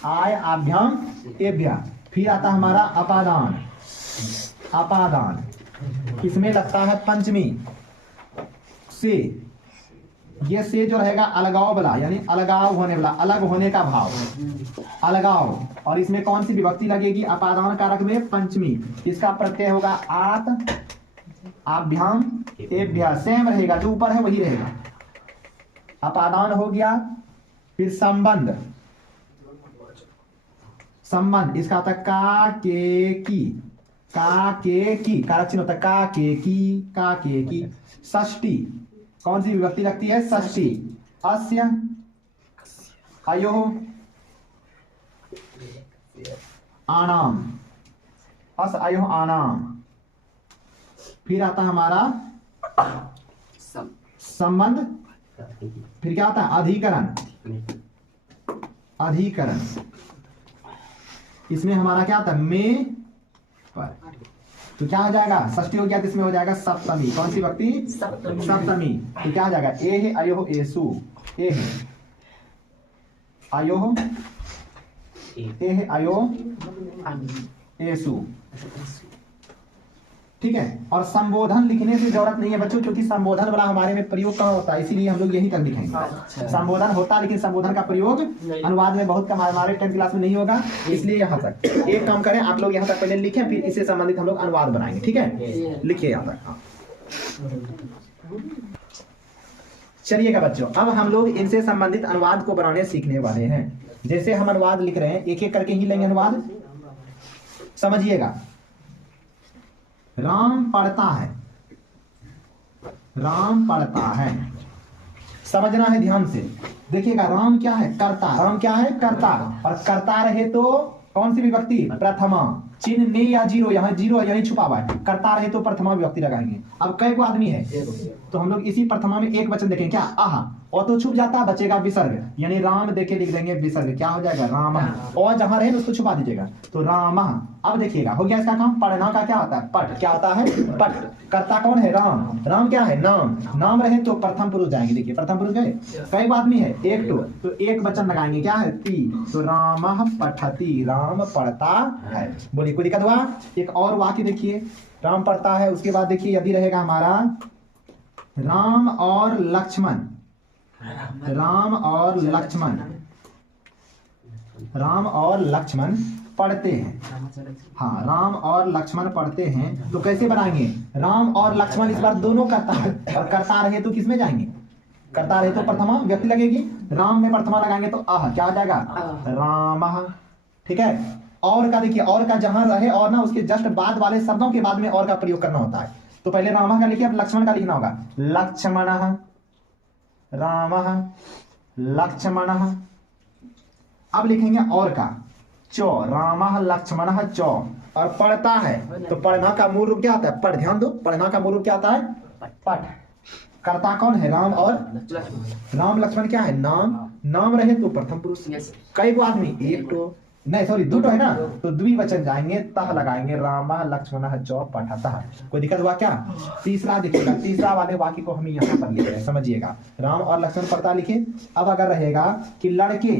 आय आभ्याम एभ्य। फिर आता है हमारा अपादान, अपादान इसमें लगता है पंचमी से, ये से जो रहेगा अलगाव वाला, यानी अलगाव होने वाला, अलग होने का भाव, अलगाव। और इसमें कौन सी विभक्ति लगेगी अपादान कारक में पंचमी, इसका प्रत्यय होगा आत आभ्याम एभ्य, सेम रहेगा, जो ऊपर है वही रहेगा। अपादान हो गया। फिर संबंध, संबंध इसका होता है का के की, का के की, कारक चिन्ह होता है का के की, का के की। षष्ठी, कौन सी विभक्ति लगती है षष्ठी, अस्य अयो आनाम, अस अयो आनाम। फिर आता है हमारा संबंध, फिर क्या आता है अधिकरण, अधिकरण इसमें हमारा क्या आता है में पर, तो क्या हो जाएगा षष्ठी हो गया तो इसमें हो जाएगा सप्तमी, कौन सी विभक्ति सप्तमी। तो क्या हो जाएगा ए अयो एसु, ए अयो ए अयो एसु, ठीक है। और संबोधन लिखने की जरूरत नहीं है बच्चों, क्योंकि संबोधन वाला हमारे में प्रयोग कहाँ होता है, इसीलिए हम लोग यही तक लिखेंगे। संबोधन होता है लेकिन संबोधन का प्रयोग अनुवाद में बहुत कम, हमारे 10th क्लास में नहीं होगा, इसलिए यहाँ तक एक काम करें आप लोग, यहाँ तक पहले लिखें, फिर इससे संबंधित हम लोग अनुवाद बनाएंगे, ठीक है। लिखिए यहाँ तक। हाँ चलिएगा बच्चों, अब हम लोग इनसे संबंधित अनुवाद को बनाने सीखने वाले हैं। जैसे हम अनुवाद लिख रहे हैं एक एक करके ही लेंगे अनुवाद, समझिएगा। राम पढ़ता है, राम पढ़ता है, समझना है ध्यान से। देखिएगा राम क्या है कर्ता, राम क्या है कर्ता, और कर्ता रहे तो कौन सी विभक्ति प्रथमा, चिन्ह ने या जीरो, यहाँ जीरो है यही छुपा हुआ है, करता रहे तो प्रथमा विभक्ति लगाएंगे। अब कई को आदमी है तो हम लोग इसी प्रथमा में एक वचन देखेंगे, क्या आहा, और तो छुप जाता है बचेगा विसर्ग, यानी राम देखे लिख देंगे विसर्ग, क्या हो जाएगा राम, और जहां रहे उसको छुपा दीजिएगा तो राम। अब देखिएगा हो गया इसका काम। पढ़ना का क्या होता है पट, क्या होता है पट, कर्ता कौन है राम, राम क्या है नाम, नाम रहे तो प्रथम पुरुष जाएंगे। देखिए प्रथम पुरुष गए, कई आदमी है एक तो एक वचन लगाएंगे, क्या है ती, तो राम पठती, राम पढ़ता है। बोलिए कोई दिक्कत हुआ। एक और वाक्य देखिए, राम पढ़ता है, उसके बाद देखिए यदि रहेगा हमारा राम और लक्ष्मण, राम और लक्ष्मण, राम और लक्ष्मण पढ़ते हैं। हाँ राम और लक्ष्मण पढ़ते हैं, तो कैसे बनाएंगे, राम और लक्ष्मण इस बार दोनों करता है, और करता रहे तो किसमें जाएंगे, करता रहे तो प्रथमा व्यक्ति लगेगी, राम में प्रथमा लगाएंगे तो आह, क्या हो जाएगा राम, ठीक है। और का देखिए, और का जहां रहे और ना उसके जस्ट बाद वाले शब्दों के बाद में और का प्रयोग करना होता है। तो पहले राम का लिखिए, अब लक्ष्मण का लिखना होगा, लक्ष्मण राम लक्ष्मण। अब लिखेंगे और का चौ, राम लक्ष्मण चौ। और पढ़ता है तो पढ़ना का मूल रूप क्या होता है पढ़, ध्यान दो, पढ़ना का मूल रूप क्या होता है पढ़। कर्ता कौन है राम और राम, लक्ष्मण क्या है नाम, नाम रहे तो प्रथम पुरुष। कई वो आदमी एक तो नहीं सॉरी दो है ना, तो द्विवचन जाएंगे, तह लगाएंगे, राम लक्ष्मण चौ पढ़ता। कोई दिक्कत हुआ क्या। तीसरा देखिएगा, तीसरा वाले वाक्य को हम यहाँ पर लिख रहे हैं, समझिएगा। राम और लक्ष्मण पढ़ता लिखे। अब अगर रहेगा कि लड़के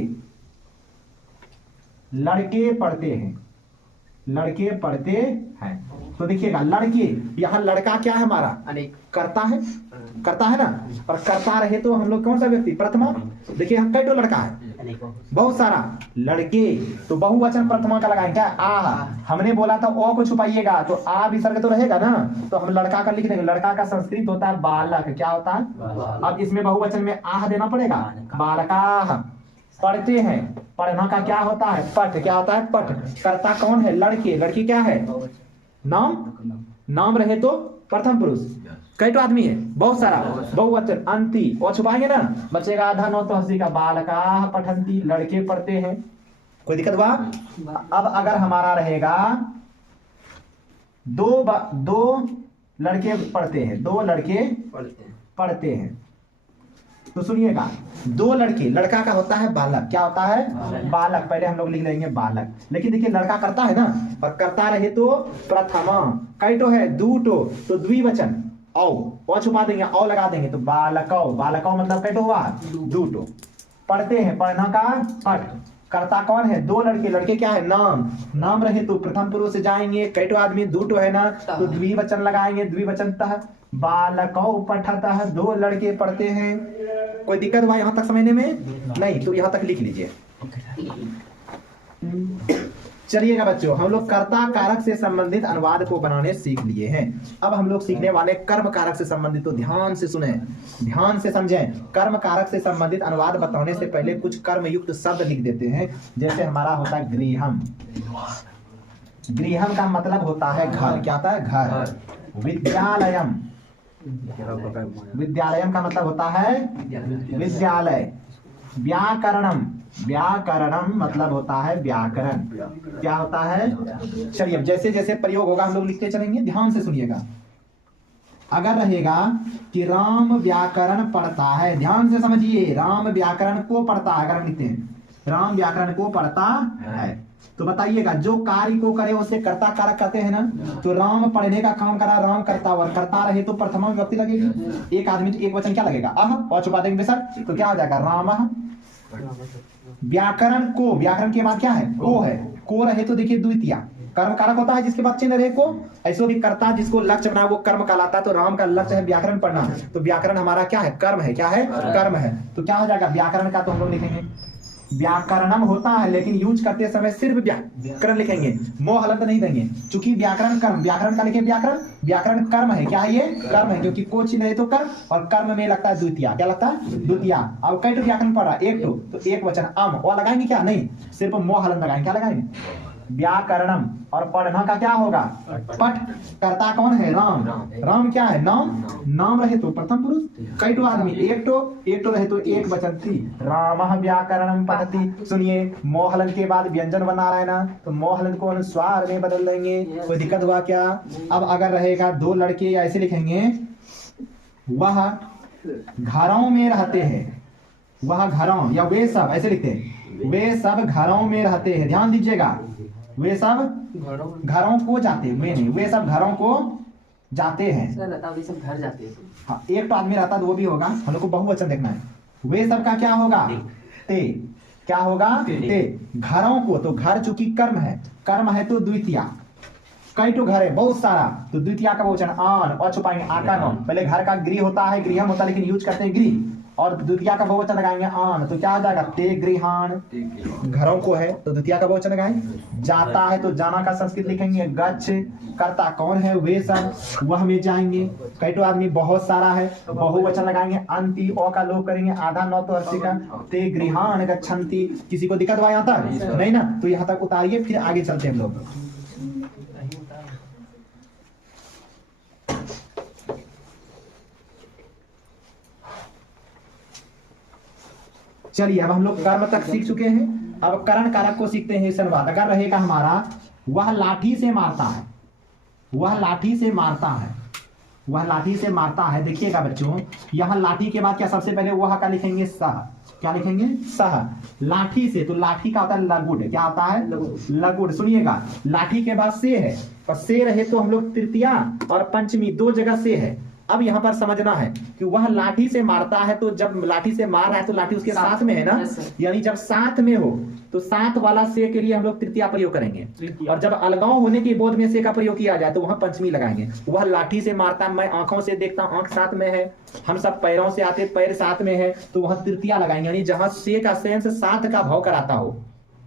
लड़के पढ़ते हैं, लड़के पढ़ते हैं। तो देखिएगा लड़के, यहाँ लड़का क्या है हमारा, करता है, करता है ना। और करता रहे तो हम लोग कौन सा व्यक्ति, प्रथमा। देखिए हम कई तो लड़का है, बहुत सारा लड़के, तो बहुवचन प्रथमा का लगाएंगे क्या, आ। हमने बोला था ओ को छुपाइएगा, तो आ विसर्ग तो रहेगा ना, तो हम लड़का का लिख देंगे। लड़का का संस्कृत होता है बालक, क्या होता है। अब इसमें बहुवचन में आह देना पड़ेगा, बालका। पढ़ते हैं, पढ़ना का क्या होता है, पठ, क्या होता है, पठ। करता कौन है, लड़के, लड़की क्या है, नाम, नाम रहे तो प्रथम पुरुष। कई तो आदमी है, बहुत सारा, बहुवचन अंति, और छुपाएंगे ना, बचेगा आधा नौ तो हंसी का, बालका पठंती, लड़के पढ़ते हैं। कोई दिक्कत हुआ। अब अगर हमारा रहेगा दो लड़के पढ़ते हैं, दो लड़के पढ़ते हैं, तो सुनिएगा दो लड़के, लड़का का होता है बालक, क्या होता है, बालक। पहले हम लोग लिख लेंगे बालक, लेकिन देखिए लड़का करता है ना, और करता रहे तो प्रथमा। कई तो है, दूटो तो द्विवचन, औ छुपा देंगे, औ लगा देंगे, तो बालकौ, बालकौ मतलब कई तो हुआ, दूटो। पढ़ते हैं, पढ़ना का पठ। करता कौन है, दो लड़के, लड़के क्या है, नाम, नाम रहे तो प्रथम पुरुष से जाएंगे। कई तो आदमी, दूटो है ना, तो द्विवचन लगाएंगे, द्विवचनतः बालकौ पठतः, दो लड़के पढ़ते हैं। कोई दिक्कत हुआ यहाँ तक समझने में, नहीं, तो यहाँ तक लिख लीजिए। चलिएगा बच्चों, हम लोग कर्ता कारक से संबंधित अनुवाद को बनाने सीख लिए हैं। अब हम लोग सीखने वाले कर्म कारक से संबंधित, तो ध्यान से सुने, ध्यान से समझें। कर्म कारक से संबंधित अनुवाद बताने से पहले कुछ कर्म युक्त शब्द लिख देते हैं। जैसे हमारा होता है गृहम, गृहम का मतलब होता है घर, क्या होता है, घर। विद्यालयम, विद्यालयम का मतलब होता है विद्यालय। व्याकरणम, व्याकरणम मतलब होता है व्याकरण, क्या होता है। चलिए जैसे जैसे प्रयोग होगा हम लोग लिखते चलेंगे, ध्यान से सुनिएगा। अगर रहेगा कि राम व्याकरण पढ़ता है, ध्यान से समझिए, राम व्याकरण को पढ़ता है, अगर हम लिखते हैं राम व्याकरण को पढ़ता है, तो बताइएगा जो कार्य को करे उसे कर्ता कारक कहते हैं ना। तो राम पढ़ने का काम करा, राम करता, और करता रहे तो प्रथमा विभक्ति लगेगी। एक आदमी एक वचन क्या लगेगा, अह, और छुपा देंगे बेशक, तो क्या हो जाएगा, राम। व्याकरण को, व्याकरण के बाद क्या है, को है, को रहे तो देखिए द्वितीया, कर्म कारक होता है जिसके बाद चिन्ह रहे को। ऐसे भी करता जिसको लक्ष्य बना वो कर्म कहलाता है। तो राम का लक्ष्य है व्याकरण पढ़ना, तो व्याकरण हमारा क्या है, कर्म है, क्या है, कर्म है। तो क्या हो जाएगा, व्याकरण का तो हम लोग लिखेंगे व्याकरणम होता है, लेकिन यूज करते समय सिर्फ व्याकरण लिखेंगे, मोह हलंत नहीं देंगे। चूंकि व्याकरण कर्म, व्याकरण का लिखे व्याकरण, व्याकरण कर्म है, क्या है ये, कर्म है, क्योंकि को चिन्ह है तो कर्म, और कर्म में लगता है द्वितीया, क्या लगता है, द्वितीया। अब कई तो व्याकरण पढ़ रहा, एक तो एक वचन अम, और लगाएंगे क्या, नहीं, सिर्फ मोह हलंत लगाएंगे, क्या लगाएंगे, व्याकरणम। और पढ़ना का क्या होगा, पठ। करता कौन है, राम, राम क्या है, नाम, नाम रहे तो प्रथम पुरुष। कई तो आदमी, एक तो रहे तो एक वचन थी, रामः व्याकरणम पठति। सुनिए मोहलन के बाद व्यंजन बना रहा है ना, तो मोहलन को अनुस्वार में बदल देंगे। कोई दिक्कत हुआ क्या। अब अगर रहेगा दो लड़के, ऐसे लिखेंगे, वह घरों में रहते हैं, वह घरों, या वे सब, ऐसे लिखते हैं, वे सब घरों में रहते हैं। ध्यान दीजिएगा, वे सब घरों को जाते हैं, वे नहीं, वे सब घरों को जाते हैं। वे सब घर जाते हैं। हाँ, एक तो आदमी रहता, दो भी होगा, हम लोग को बहुवचन देखना है। वे सब का क्या होगा, ते, क्या होगा, ते। घरों को, तो घर चूंकि कर्म है तो द्वितीया। कई तो घर है, बहुत सारा, तो द्वितीया का बहुवचन आन, और छुपाएंगे आका नो। पहले घर का गृह होता है, गृहम होता है, लेकिन यूज करते हैं गृह, और द्वितीया का बहुवचन लगाएंगे आन, तो क्या हो जाएगा, ते गृहान। घरों को है तो द्वितीया का बहुवचन लगाएंगे। जाता है तो जाना का संस्कृत लिखेंगे गच्छ। करता कौन है, वे सब, वह में जाएंगे। कई तो आदमी बहुत सारा है, बहुवचन लगाएंगे अंति, ओ का लोप करेंगे, आधा नौ तो अर्सी का, ते गृहान गच्छन्ति। किसी को दिक्कत हुआ यहाँ तक, नहीं ना, तो यहाँ तक उतारिए, फिर आगे चलते हैं हम लोग। चलिए अब हम लोग कर्म तक सीख चुके हैं, अब करण कारक को सीखते हैं। संवाद अगर रहेगा हमारा, वह लाठी से मारता है, वह लाठी से मारता है, वह लाठी से मारता है। देखिएगा बच्चों, यहाँ लाठी के बाद क्या सबसे पहले वह का लिखेंगे, सह, क्या लिखेंगे, सह। लाठी से, तो लाठी का होता है लगुड, क्या होता है, लगुड। सुनिएगा, लाठी के बाद से है, और से रहे तो हम लोग तृतीया और पंचमी दो जगह से है, अब यहाँ पर समझना है कि वह लाठी से मारता है, तो जब लाठी से मार रहा है तो लाठी उसके साथ में है ना, यानी जब साथ में हो तो साथ वाला से के लिए हम लोग तृतीया प्रयोग करेंगे, और जब अलगाव होने के बोध में से का प्रयोग किया जाए तो वहां पंचमी लगाएंगे। वह लाठी से मारता, मैं आंखों से देखता, आंख साथ में है, हम सब पैरों से आते, पैर साथ में है, तो वहां तृतीया लगाएंगे, यानी जहां से का सेंस साथ का भाव कराता हो,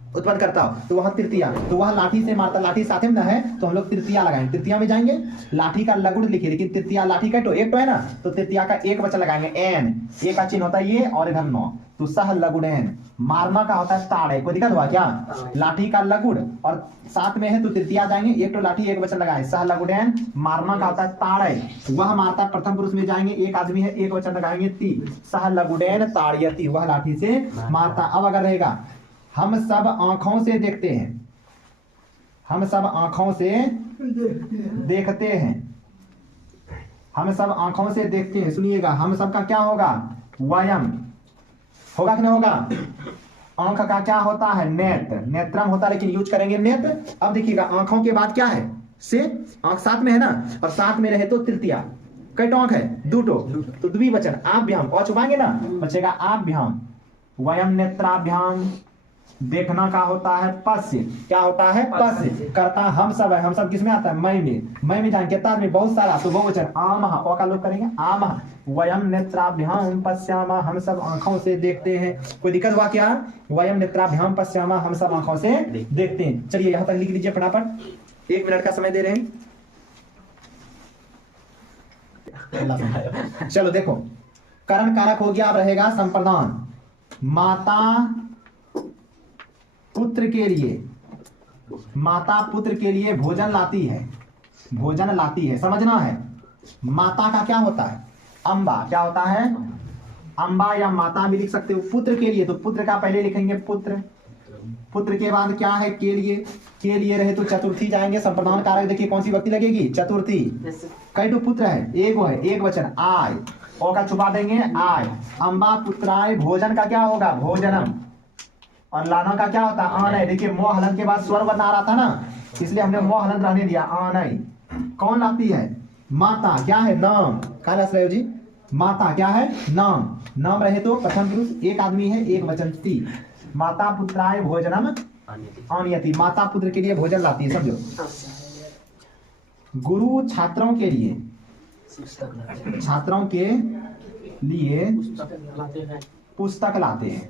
उत्पन्न करता हो, तो वहां तृतीया। तो वह लाठी से मारता, लाठी साथ में ना है तो हम लोग तृतीया लगाएंगे, तृतीया में जाएंगे, लाठी का लगुड़ लिखिए, लेकिन तृतीया लाठी का तो एक तो है ना, तो तृतीया का एक वचन लगाएंगे, एन, एक का चिन्ह होता है ये और इधर नौ, तो सह लगुड़ैन। मारना का होता है ताड़े, कोई दिक्कत हुआ क्या? लाठी का लगुड़ और साथ में है तो तृतीया जाएंगे, एक तो लाठी एक वचन लगाए, सह लगुड़ैन। मारना का होता है ताड़े, वह मारता प्रथम पुरुष में जाएंगे, एक आदमी है, एक वचन लगाएंगे, ती, सह लगुड़ैन ताड़यति, वह लाठी से मारता। अब अगर रहेगा हम सब आंखों से देखते हैं, हम सब आंखों से देखते हैं, हम सब आंखों से देखते हैं, सुनिएगा, हम सब का क्या होगा? वयम होगा कि नहीं होगा? आंख का क्या होता है? नेत्र, नेत्रम होता है, लेकिन यूज करेंगे नेत्र। अब देखिएगा आंखों के बाद क्या है? से, आंख साथ में है ना, और साथ में रहे तो तृतीया। कई टोंक है? दूटो, तो द्विवचन आभ्याम, और छुपाएंगे ना, बचेगा आभ्याम। वयम नेत्राभ्याम, देखना का होता है पश्य, क्या होता है? पश्य। करता हम सब है, हम सब किसमें आता है? मैं में जाएंगे, कितना आदमी? बहुत सारा, तो बहुवचन आमह, ओ का लोग करेंगे आमह। वयम नेत्राभ्याम पश्यामा, हम सब आंखों से देखते हैं। कोई दिक्कत हुआ क्या? वयम नेत्राभ्याम पश्यामा, हम सब आंखों से देखते हैं। चलिए यहां तक लिख लीजिए फटाफट, 1 मिनट का समय दे रहे हैं। चलो देखो, करण कारक हो गया, अब रहेगा संप्रदान। माता पुत्र के लिए, माता पुत्र के लिए भोजन लाती है, भोजन लाती है, समझना है। माता का क्या होता है? अम्बा, क्या होता है? अम्बा या माता भी लिख सकते हो। पुत्र के लिए, तो पुत्र का पहले लिखेंगे पुत्र, पुत्र के बाद क्या है? के लिए, के लिए रहे तो चतुर्थी जाएंगे, संप्रदान कारक देखिए कौन सी व्यक्ति लगेगी? चतुर्थी। कई तो पुत्र है, एक वो है, एक वचन आय, ओ का छुपा देंगे आय। अम्बा पुत्राय, भोजन का क्या होगा? भोजनम, और लाना का क्या होता है? आनय। देखिए मोह हलन के बाद स्वर बना रहा था ना, इसलिए हमने मोह हलन रहने दिया, आनय। कौन लाती है? माता, क्या है? नाम, क्या लस रहे हो जी? माता क्या है? नाम, नाम रहे तो प्रथम पुरुष, एक आदमी है, एक वचन, ती। माता पुत्राय भोजनम आनयति, माता पुत्र के लिए भोजन लाती है, समझो। गुरु छात्रों के लिए, छात्रों के लिए पुस्तक लाते हैं,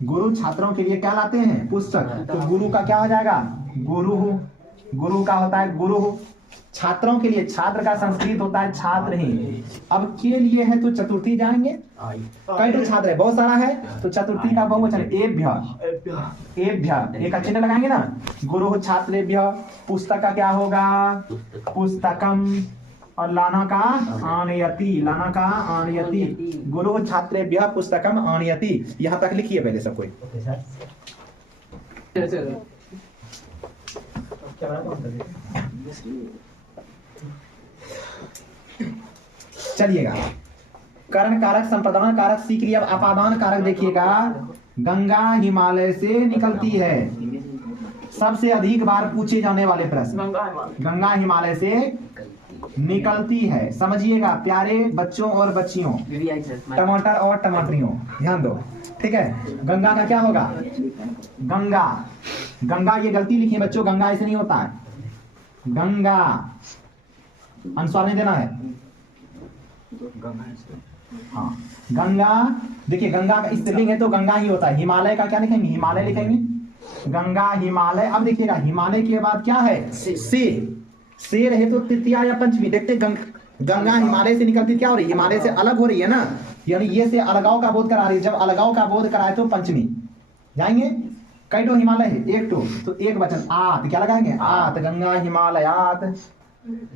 गुरु छात्रों के लिए क्या लाते हैं? पुस्तक। तो गुरु का क्या हो जाएगा? गुरु, गुरु का होता है गुरु। छात्रों के लिए, छात्र का संस्कृत होता है छात्र ही। अब के लिए है तो चतुर्थी जाएंगे, कई तो छात्र है, बहुत सारा है, तो चतुर्थी का बहुवचन एभ्य, एभ्य, एक चिन्ह लगाएंगे ना, गुरु छात्रेभ्य। पुस्तक का क्या होगा? पुस्तकम, और लाना का आनयति, लाना का आनयति, गुरु छात्रेभ्यः पुस्तकम आनयति। यहां तक लिखिए पहले सब कोई। चलिएगा, करण कारक, संप्रदान कारक सीख लिया। अब अपादान कारक देखिएगा, गंगा हिमालय से निकलती है, सबसे अधिक बार पूछे जाने वाले प्रश्न, गंगा हिमालय से निकलती है। समझिएगा प्यारे बच्चों और बच्चियों, टमाटर और टमाटरियों, ध्यान दो, ठीक है। गंगा का क्या होगा? गंगा, गंगा, ये गलती लिखी है बच्चों, गंगा ऐसे नहीं होता है, गंगा अनुस्वार नहीं देना है। हाँ, गंगा, देखिए गंगा का स्त्रीलिंग है तो गंगा ही होता है। हिमालय का क्या लिखेंगे? हिमालय लिखेंगे, गंगा हिमालय। अब देखिएगा हिमालय के बाद क्या है? से रहे तो तृतीया या पंचमी। देखते गंगा हिमालय से निकलती, क्या हो रही है? हिमालय से अलग हो रही है ना, यानी ये से अलगाव का बोध करा रही है। जब अलगाव का बोध कराए तो पंचमी जाएंगे। कई तो हिमालय है, एक तो एक वचन आत, क्या लगाएंगे? आत, गंगा हिमालयात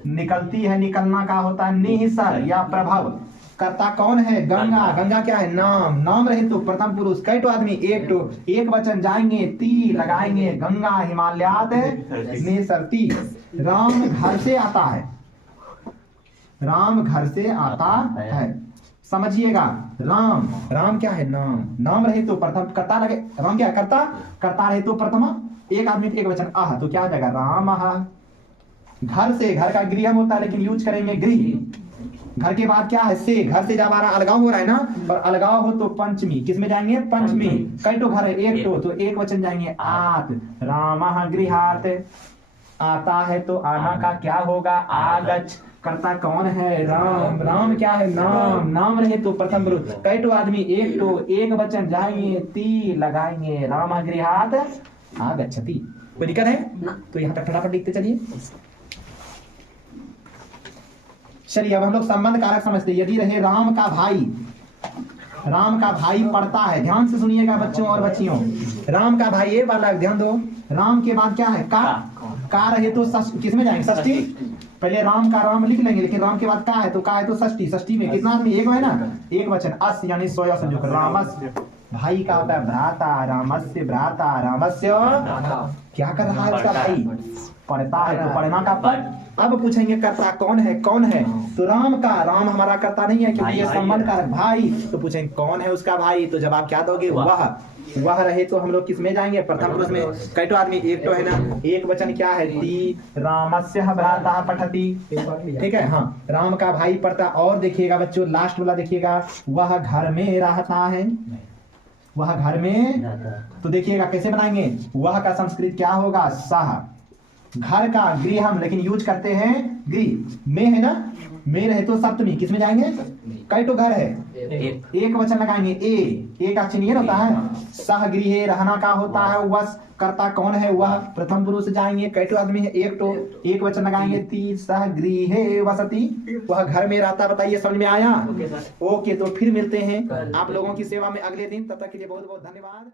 निकलती है। निकलना का होता है निहिसर या प्रभव। कर्ता कौन है? गंगा, गंगा क्या है? नाम, नाम रहे तो प्रथम पुरुष, कई तो आदमी, एक वचन जाएंगे, ती लगाएंगे, गंगा हिमालयात निसरती। राम घर से आता है, राम घर से आता है, समझिएगा। राम, राम क्या है? नाम, नाम रहे तो प्रथम, कर्ता लगे, राम क्या है? कर्ता, कर्ता रहे तो प्रथमा, एक आदमी एक वचन आह, तो क्या हो जाएगा? राम। घर से, घर का गृहम होता है लेकिन यूज करेंगे गृह। घर के बाद क्या है से, घर से जब आ रहा अलगाव हो रहा है ना, और अलगाव हो तो पंचमी, किस में जाएंगे पंचमी। कई तो घर है एक तो एक वचन जाएंगे आत। रामः गृहात, आता है तो आना का क्या होगा आगच्छ। करता कौन है राम, राम क्या है नाम, नाम रहे तो प्रथम पुरुष। कई तो आदमी एक तो एक वचन जाएंगे ती लगाएंगे रामः गृहात आगच्छति। कोई दिक्कत है तो यहाँ तक फटाफट लिखते चलिए। चलिए अब हम लोग संबंध कारक समझते। यदि रहे राम का भाई, राम का भाई पढ़ता है, ध्यान से सुनिएगा बच्चों और बच्चियों, राम का भाई ये वाला ध्यान दो। राम के बाद क्या है का रहे तो किस में जाएंगे षष्ठी। पहले राम का राम लिख लेंगे लेकिन राम के बाद का है तो षष्ठी। षष्ठी में कितना आदमी एक है ना, एक वचन अस यानी सोया संयोग। रामस्य भाई का होता है भ्राता, रामस्य भ्राता, रामस्य क्या कर रहा है उसका भाई पढ़ता है तो पढ़ना का पढ़। अब पूछेंगे कर्ता कौन है, कौन है तो राम का, राम हमारा कर्ता नहीं है क्योंकि ये संबंध कारक भाई। तो पूछेंगे कौन है उसका भाई, तो जवाब क्या दोगे वह रहे तो हम लोग किस में जाएंगे प्रथम पुरुष में। कई तो आदमी एक तो है ना, एक वचन क्या है ती रामस्य भ्राता पठति, ठीक है हाँ राम का भाई पढ़ता। और देखिएगा बच्चों लास्ट वाला देखिएगा, वह घर में रहता है, वह घर में, तो देखिएगा कैसे बनाएंगे, वह का संस्कृत क्या होगा सह। घर का गृह हम लेकिन यूज करते हैं गृह में है ना, में रहे तो सप्तमी किस में जाएंगे। कई तो घर है एक वचन लगाएंगे ए का चिन्ह होता है। सह गृह रहना का होता है वस। कर्ता कौन है वह प्रथम पुरुष जाएंगे। कई तो आदमी है एक तो एक वचन लगाएंगे ती सह गृह वसती, वह घर में रहता। बताइए समझ में आया। ओके तो फिर मिलते हैं आप लोगों की सेवा में अगले दिन, तब तक के लिए बहुत बहुत धन्यवाद।